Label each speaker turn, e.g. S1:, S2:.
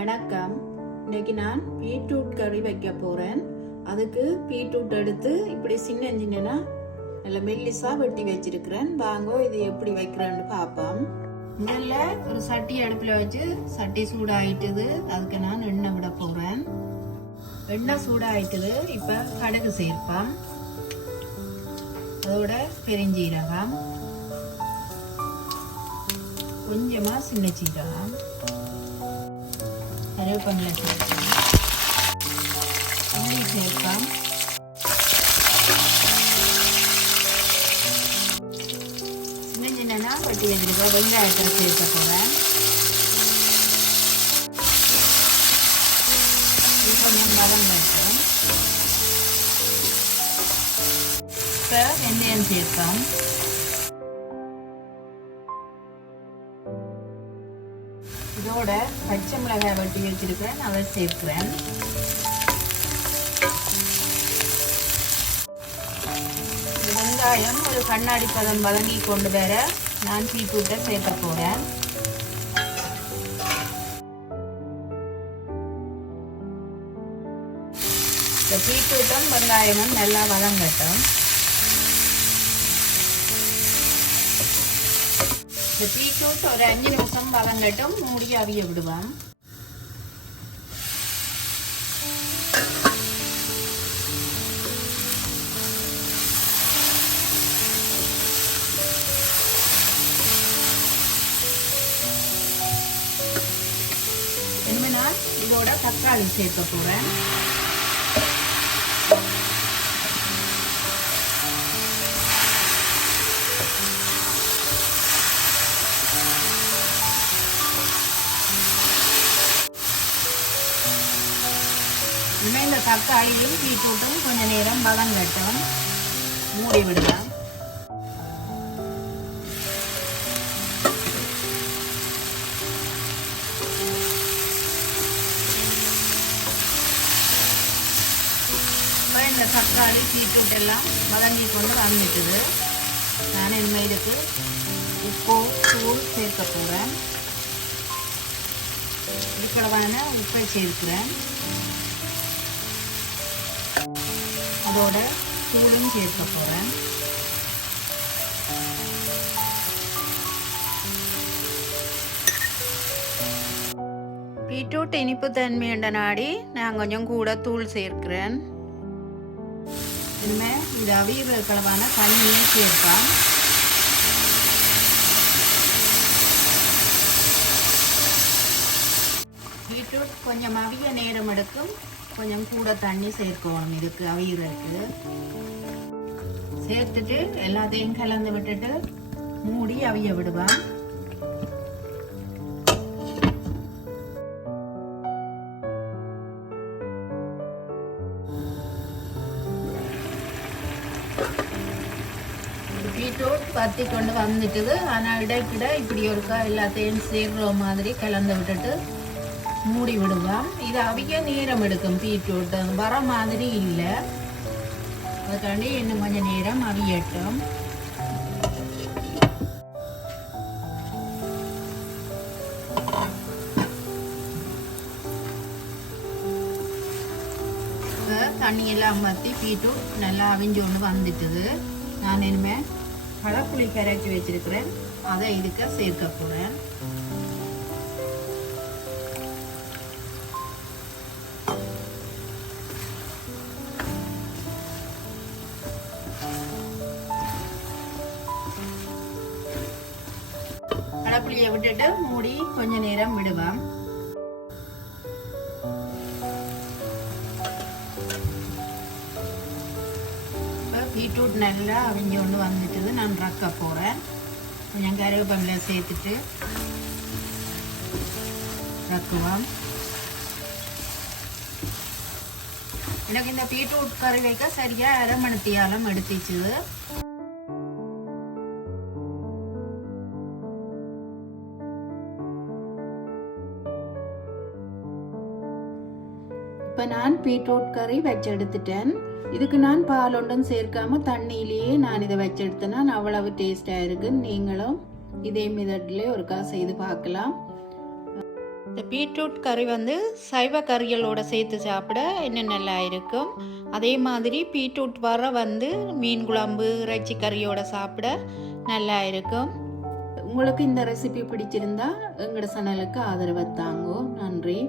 S1: வணக்கம். இன்னைக்கு நான் பீட்ரூட் கறி வைக்க போகிறேன் அதுக்கு பீட்ரூட் எடுத்து இப்படி சின்ன சின்னனா நல்ல மெல்லிசாக வெட்டி வச்சிருக்கிறேன். வாங்க இது எப்படி வைக்கிறேன்னு பார்ப்போம் முதல்ல ஒரு சட்டி அடுப்பில் வச்சு சட்டி சூடாயிட்டுது. அதுக்கு நான் எண்ணெய் விட போகிறேன் எண்ணெய் சூடாயிட்டுது. இப்போ கடுகு சேர்ப்போம். அதோட பெருஞ்சீரகம். கொஞ்சமாக சின்ன சீரகம். கருவேப்பிலை சேர்ப்போம் உள்ளி சேர்ப்போம் சின்ன சின்னனா வெட்டி வச்சிருக்க வெங்காயத்தை சேர்க்க போகிறேன் கொஞ்சம் பலம் வைக்கும் இப்போ வெந்தயம் சேர்க்கலாம் இதோட பச்சை மிளகாய் வெட்டி வச்சிருக்கிறேன். அதை சேர்க்கிறேன். வெங்காயம் ஒரு கண்ணாடி பதம் வதங்கி கொண்டு வர நான் பீட்ரூட்டை சேர்க்க போறேன். இந்த பீட்ரூட்டும் வெங்காயமும் நல்லா வதங்கட்டும். இந்த பீட்ரூட் ஒரு அஞ்சு நிமிஷம் வதங்கட்டும் மூடி அவிய விடுவோம். என்னன்னா இதோட தக்காளி சேர்க்க போறேன். இனிமே இந்த தக்காளியும் பீட்ரூட்டும் கொஞ்ச நேரம் வதங்கட்டும் மூடி விடலாம். இப்போ இந்த தக்காளி பீட்ரூட் எல்லாம் வதங்கி கொண்டு வந்துட்டுது நான் இனிமேல் இதுக்கு உப்பு தூள் சேர்க்க போகிறேன் இதுக்களவான உப்பை சேர்க்கிறேன். அதோட தூளும் சேர்க்க போகிறேன் பீட்ரூட் இனிப்பு தன்மையுண்ட நாடி நான் கொஞ்சம் கூட தூள் சேர்க்கிறேன். இனிமேல் இந்த அவியல் கலவான தண்ணியை சேர்ப்பேன் பீட்ரூட் கொஞ்சம் அவிய நேரம் எடுக்கும். கொஞ்சம் கூட தண்ணி சேர்க்கணும். இதுக்கு அவியலுக்கு சேர்த்துட்டு எல்லாத்தையும் கலந்து விட்டுட்டு மூடி அவிய விடுவேன் பீட்ரூட் பத்தி கொண்டு வந்துட்டுது. ஆனால் இடைக்கிட இப்படி ஒருக்கா எல்லாத்தையும் சேர்ற மாதிரி கலந்து விட்டுட்டு மூடி விடுவோம் இது அவிய நேரம் எடுக்கும் பீட்ரூட் வர மாதிரி இல்லை. அதுக்காண்டி இன்னும் கொஞ்சம் நேரம் அவியட்டும் தண்ணியெல்லாம் மாற்றி பீட்ரூட் நல்லா அவிஞ்சு ஒன்று வந்துட்டுது. நான் இனிமேல் பழப்புளி கரைச்சி வச்சிருக்கிறேன். அதை இதுக்கு சேர்க்க போகிறேன் கடப்புளியை விட்டுட்டு மூடி கொஞ்ச நேரம் விடுவேன் இப்போ பீட்ரூட் நல்லா அவிஞ்சு கொண்டு வந்துட்டது நான் ரக்க போகிறேன் கொஞ்சம் கருவேப்பிலை சேர்த்துட்டு ரக்குவோம். எனக்கு இந்த பீட்ரூட் கறி வைக்க சரியாக அரை மணித்தியாலம் எடுத்துச்சுது இப்போ நான் பீட்ரூட் கறி வச்செடுத்துட்டேன். இதுக்கு நான் பால் ஒன்றும் சேர்க்காம தண்ணியிலேயே நான் இதை வச்செடுத்தேன்னா அவ்வளவு டேஸ்டாக இருக்கு நீங்களும் இதே மெதட்லேயே ஒருக்கா செய்து பார்க்கலாம். இந்த பீட்ரூட் கறி வந்து சைவ கறிகளோட சேர்த்து சாப்பிட இன்னும் நல்லா இருக்கும். அதே மாதிரி பீட்ரூட் வர வந்து மீன் குழம்பு இறைச்சி கறியோட சாப்பிட நல்லா இருக்கும். உங்களுக்கு இந்த ரெசிபி பிடிச்சிருந்தா எங்களோட சேனலுக்கு ஆதரவை தாங்கோ. நன்றி.